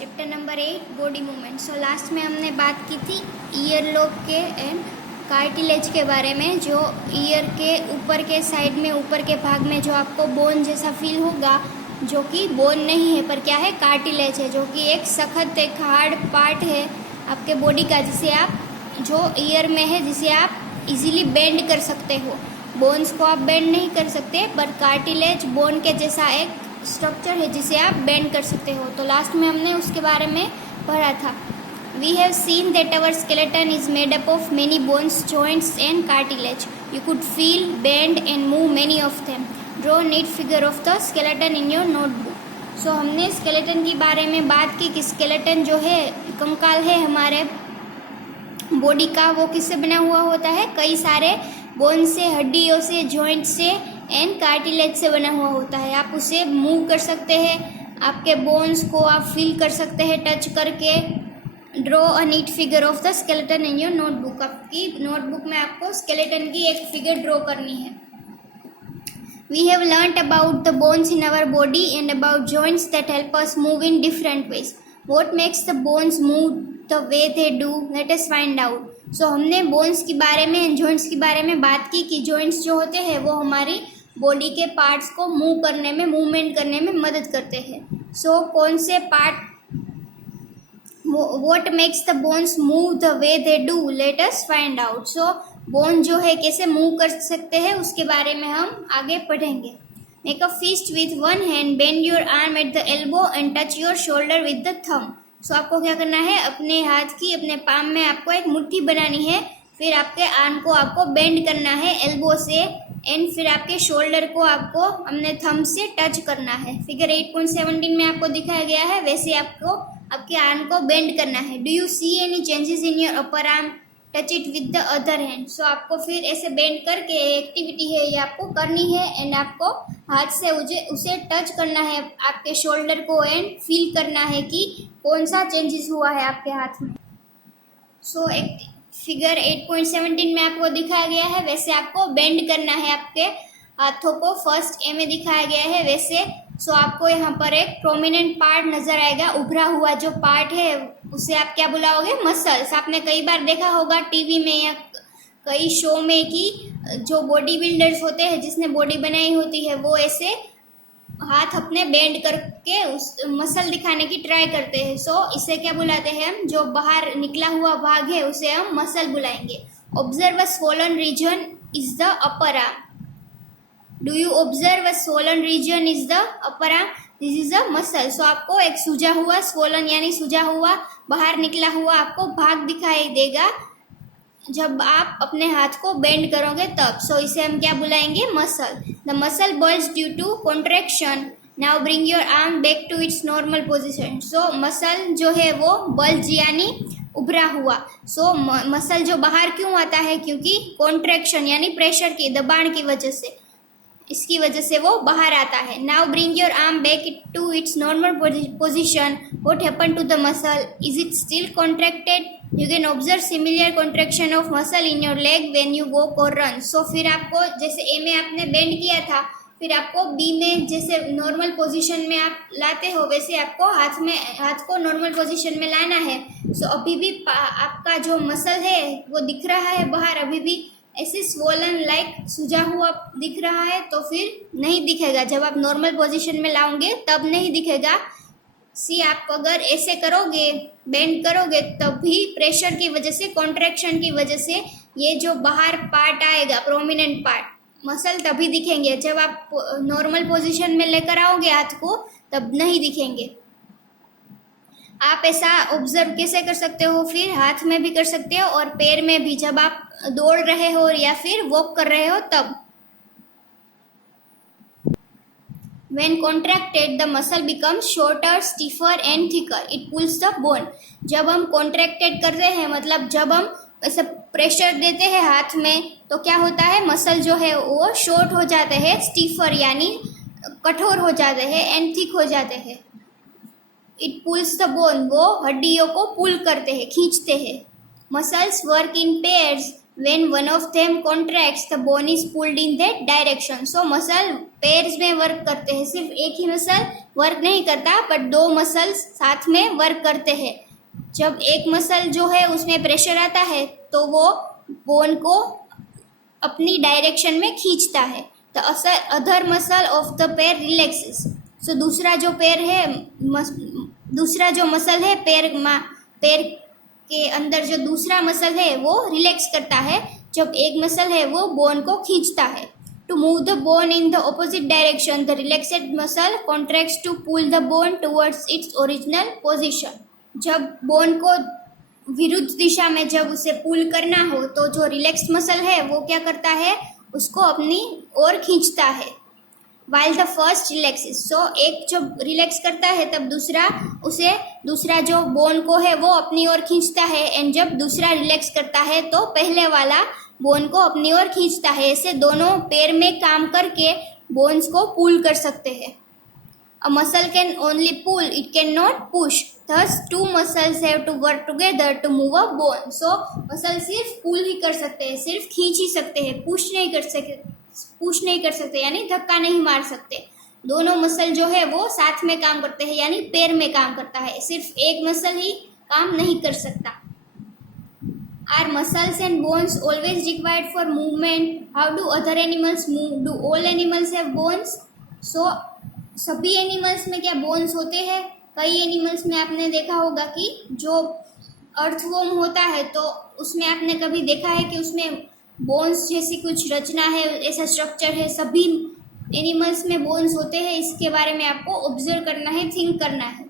Chapter number 8 body movement. So last में हमने बात की थी ईयर लोब के एंड कार्टिलेज के बारे में। जो ईयर के ऊपर के साइड में ऊपर के भाग में जो आपको बोन जैसा फील होगा, जो कि बोन नहीं है पर क्या है, कार्टिलेज है, जो कि एक सख्त एक हार्ड पार्ट है आपके बॉडी का, जिसे आप जो ईयर में है जिसे आप इजीली बेंड कर सकते हो। बोन्स को आप बेंड नहीं कर सकते, पर कार्टिलेज बोन के जैसा एक स्ट्रक्चर है जिसे आप बेंड कर सकते हो। तो लास्ट में हमने उसके बारे में पढ़ा था। We have seen that our skeleton is made up of many bones, joints and cartilage. You could feel, bend and move many of them. Draw neat figure of the skeleton in your notebook. So हमने skeleton के बारे में बात की कि skeleton जो है, कंकाल है हमारे बॉडी का, वो किससे बना हुआ होता है? कई सारे बोन से, हड्डियों से, जॉइंट से एंड कार्टिलेज से बना हुआ होता है। आप उसे मूव कर सकते हैं, आपके बोन्स को आप फील कर सकते हैं टच करके। Draw a neat figure of the skeleton in your notebook. आपकी नोटबुक में आपको स्केलेटन की एक फिगर ड्रॉ करनी है। We have learnt about the bones in our body and about joints that help us move in different ways. What makes the bones move the way they do? Let us find out. So हमने bones के बारे में, joints के बारे में बात की कि जॉइंट्स जो होते हैं वो हमारी बॉडी के पार्ट्स को मूव करने में, मूवमेंट करने में मदद करते हैं। सो कौन से part, what makes the bones move the way they do? Let us find out. So bone जो है कैसे मूव कर सकते हैं उसके बारे में हम आगे पढ़ेंगे। Make a fist with one hand, bend your arm at the elbow and touch your shoulder with the thumb. So आपको क्या करना है, अपने हाथ की, अपने पाम में आपको एक मुट्ठी बनानी है, फिर आपके आर्म को आपको बेंड करना है एल्बो से, एंड फिर आपके शोल्डर को आपको अपने थंब से टच करना है। फिगर 8.17 में आपको दिखाया गया है, वैसे आपको आपके आर्म को बेंड करना है। Do you see any changes in your upper arm? Touch it with the other hand. So आपको फिर ऐसे बेंड करके एक्टिविटी है ये आपको करनी है, एंड आपको हाथ से उसे टच करना है आपके शोल्डर को, एंड फील करना है कि कौन सा चेंजेस हुआ है आपके हाथ में। सो एक फिगर 8.17 में आपको दिखाया गया है, वैसे आपको बेंड करना है आपके हाथों को। फर्स्ट ए में दिखाया गया है वैसे। सो आपको यहाँ पर एक प्रोमिनेंट पार्ट नजर आएगा, उभरा हुआ जो पार्ट है उसे आप क्या बुलाओगे? मसल्स। आपने कई बार देखा होगा टीवी में या कई शो में कि जो बॉडी बिल्डर्स होते हैं, जिसने बॉडी बनाई होती है, वो ऐसे हाथ अपने बेंड करके उस मसल दिखाने की ट्राई करते हैं। सो इसे क्या बुलाते हैं हम? जो बाहर निकला हुआ भाग है उसे हम मसल बुलाएंगे। Observe a swollen region is the upper arm. Do you observe a swollen region is the upper arm? This is a muscle. So आपको एक सूजा हुआ, स्वोलन यानी सूजा हुआ, बाहर निकला हुआ आपको भाग दिखाई देगा जब आप अपने हाथ को बेंड करोगे तब। सो इसे हम क्या बुलाएंगे? Muscle. The muscle bulge due to contraction. Now bring your arm back to its normal position. So muscle जो है वो बल्ज यानी उभरा हुआ। सो मसल जो बाहर क्यों आता है? क्योंकि कॉन्ट्रैक्शन यानी प्रेशर की, दबाण की वजह से, इसकी वजह से वो बाहर आता है। Now bring your arm back to its normal position. What happen to the muscle? Is it still contracted? You can observe similar contraction of muscle in your leg when you walk और run. So फिर आपको जैसे ए में आपने bend किया था, फिर आपको बी में जैसे नॉर्मल पोजीशन में आप लाते हो, वैसे आपको हाथ को नॉर्मल पोजीशन में लाना है। सो अभी भी आपका जो मसल है वो दिख रहा है बाहर, अभी भी ऐसे स्वोलन लाइक सूजा हुआ दिख रहा है, तो फिर नहीं दिखेगा। जब आप नॉर्मल पोजीशन में लाओगे तब नहीं दिखेगा। सी आप अगर ऐसे करोगे, बेंड करोगे, तब भी प्रेशर की वजह से, कॉन्ट्रैक्शन की वजह से ये जो बाहर पार्ट आएगा, प्रोमिनेंट पार्ट, मसल, तभी दिखेंगे। जब आप नॉर्मल पोजीशन में लेकर आओगे हाथ को, तब नहीं दिखेंगे। आप ऐसा ऑब्जर्व कैसे कर सकते हो? फिर हाथ में भी कर सकते हो और पैर में भी, जब आप दौड़ रहे हो या फिर वॉक कर रहे हो तब। When contracted, the muscle becomes shorter, stiffer and thicker. It pulls the bone. जब हम contracted करते हैं, मतलब जब हम ऐसे प्रेशर देते हैं हाथ में, तो क्या होता है? मसल जो है वो शॉर्ट हो जाते हैं, स्टीफर यानी कठोर हो जाते हैं, एंड थिक हो जाते हैं। इट पुल्स द बोन, वो हड्डियों को पुल करते हैं, खींचते हैं। Muscles work in pairs. When one of them contracts, the bone is pulled in that direction. So muscle pairs में वर्क करते हैं, सिर्फ एक ही मसल वर्क नहीं करता बट दो मसल्स साथ में वर्क करते हैं। जब एक मसल जो है उसमें प्रेशर आता है तो वो बोन को अपनी डायरेक्शन में खींचता है। The other muscle of the pair relaxes. So दूसरा जो मसल है पैर के अंदर जो दूसरा मसल है वो रिलैक्स करता है जब एक मसल है वो बोन को खींचता है। To move the bone in the opposite direction the relaxed muscle contracts to pull the bone towards its original position. जब बोन को विरुद्ध दिशा में जब उसे पुल करना हो तो जो रिलैक्स्ड मसल है वो क्या करता है, उसको अपनी ओर खींचता है। While the first relaxes. So एक जब रिलैक्स करता है तब दूसरा जो बोन को है वो अपनी ओर खींचता है, एंड जब दूसरा रिलैक्स करता है तो पहले वाला बोन को अपनी ओर खींचता है। ऐसे दोनों पैर में काम करके बोन्स को पुल कर सकते हैं। A muscle can only pull, it cannot push. Thus, two muscles have to work together to move a bone. So, muscle सिर्फ पुल ही कर सकते हैं, सिर्फ खींच ही सकते हैं, पुश नहीं कर सकते यानी धक्का नहीं मार सकते। दोनों मसल जो है वो साथ में काम करते हैं यानी पैर में काम करता है, सिर्फ एक मसल ही काम नहीं कर सकता। Are muscles and bones always required for movement? How do other animals move? Do all animals have bones? So, सभी एनिमल्स में क्या बोन्स होते हैं? कई एनिमल्स में आपने देखा होगा कि जो अर्थवॉर्म होता है तो उसमें आपने कभी देखा है कि उसमें बोन्स जैसी कुछ रचना है, ऐसा स्ट्रक्चर है। सभी एनिमल्स में बोन्स होते हैं, इसके बारे में आपको ऑब्जर्व करना है, थिंक करना है।